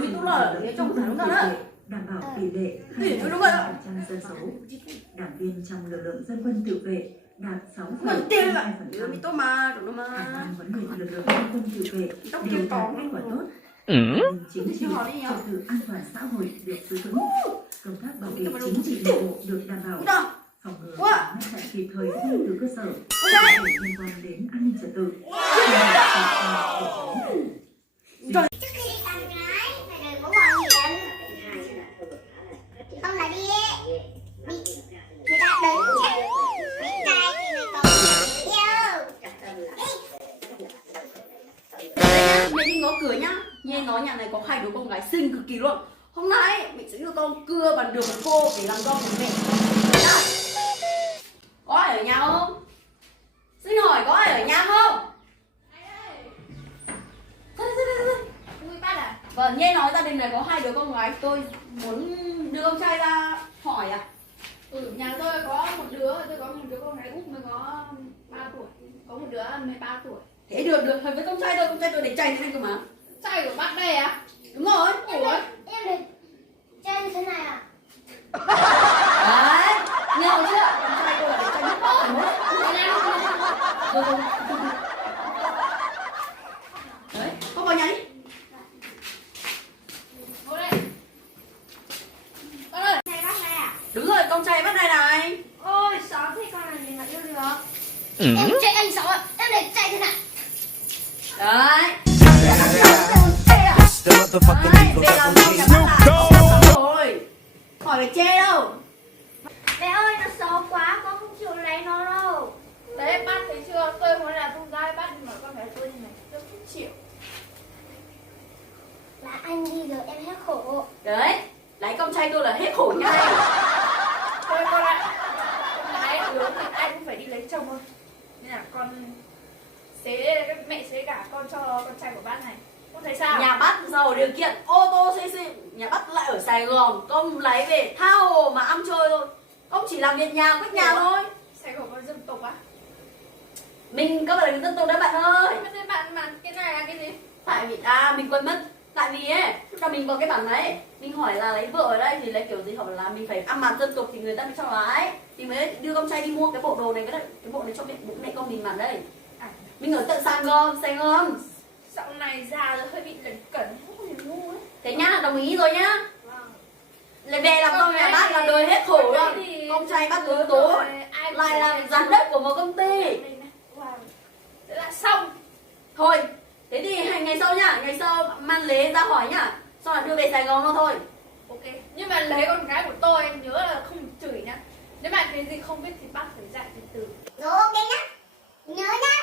mình tu là trong thằng đúng rồi đó. Đảm bảo tỷ lệ 20% dân số. Đảng viên trong lực lượng dân quân tự vệ đạt 6,2%. Mình tu mà, đúng mà. Khả năng huấn luyện lực lượng dân quân tự vệ đều đạt kết quả tốt. Chính trị, trật tự an toàn xã hội được giữ vững. Công tác bảo vệ chính trị nội bộ được đảm bảo. Phòng ngừa và ngăn chặn kịp thời ngay từ cơ sở, liên quan đến an ninh trật tự. Trước khi đi tắm gái phải đổi mũ bảo hiểm. Không là đi ấy, bị người ta đứng chắc mấy tay thì mày còn yêu. Mẹ đi ngó cửa nhá. Nghe nói nhà này có 2 đứa con gái xinh cực kỳ luôn. Hôm nay mình sẽ đưa con cưa bằng đường cô để làm con của mẹ. Có ai ở nhà không? Xin hỏi có ai ở nhà không? Vâng, nghe nói gia đình này có 2 đứa con gái. Tôi muốn đưa con trai ra hỏi ạ. Nhà tôi có một đứa con gái út mới có 3 tuổi, có một đứa 13 tuổi. Thế được, với con trai tôi để chạy lên cơ mà. Trai của bác đây à? Đúng rồi. Em được chơi như thế này à? Đấy, nghe nói chưa? Con trai tôi là để chạy nước bóp. Đấy, con vào nhà đi. Ngồi đây. Con ơi. Này bác này à? Đúng rồi, con trai bắt đây này. Ôi, xóm thế con làm gì mà yêu được? Em chạy anh xóm ạ, em để chạy thế nào? Đấy. The motherfucking Đấy, Eagle về làm Double đâu G. nhà bác là rồi. Khỏi phải chê đâu. Mẹ ơi, nó xấu quá, con không chịu lấy nó đâu. Đấy, bác thấy chưa? Tôi muốn là con gái bác mà con gái tôi như này, tôi không chịu. Là anh đi rồi em hết khổ. Đấy, lấy con trai tôi là hết khổ nhá. Thôi con ạ. Con gái lớn thì ai cũng phải đi lấy chồng thôi. Nên là con mẹ sẽ gả con cho con trai của bác này. Con thấy sao? Nhà bác giàu điều kiện, ô tô xe xịn. Nhà bác lại ở Sài Gòn. Con lấy về tha hồ mà ăn chơi thôi. Ông chỉ làm việc nhà, quét nhà thôi. Sài Gòn con dân tộc á? Mình có phải là dân tộc đấy bạn ơi. Thế bạn mà cái này là cái gì? Tại vì, mình quên mất. Tại vì ấy, lúc nào mình vào cái bản đấy, mình hỏi là lấy vợ ở đây thì lấy kiểu gì, hỏi là mình phải ăn mặc dân tộc thì người ta mới cho lái. Thì mới đưa con trai đi mua cái bộ đồ này với lại cái bộ này cho mẹ con mình mặc đây. Mình ở tận Sài Gòn. Dạo này già rồi hơi bị lẩn cẩn, không thể ngu ấy. Thế nhá, đồng ý rồi nhá. Vâng. Lại về làm con nhà bác là đời hết khổ rồi. Con trai bác ưu tố lại làm giám đốc của một công ty. Thế là xong. Thôi, thế thì ngày sau nhá, ngày sau mang lễ ra hỏi nhá. Sau là đưa về Sài Gòn nó thôi. Ok, nhưng mà lấy con gái của tôi em nhớ là không chửi nhá. Nếu mà cái gì không biết thì bác phải dạy từ từ. Rồi ok nhá. Nhớ nhá.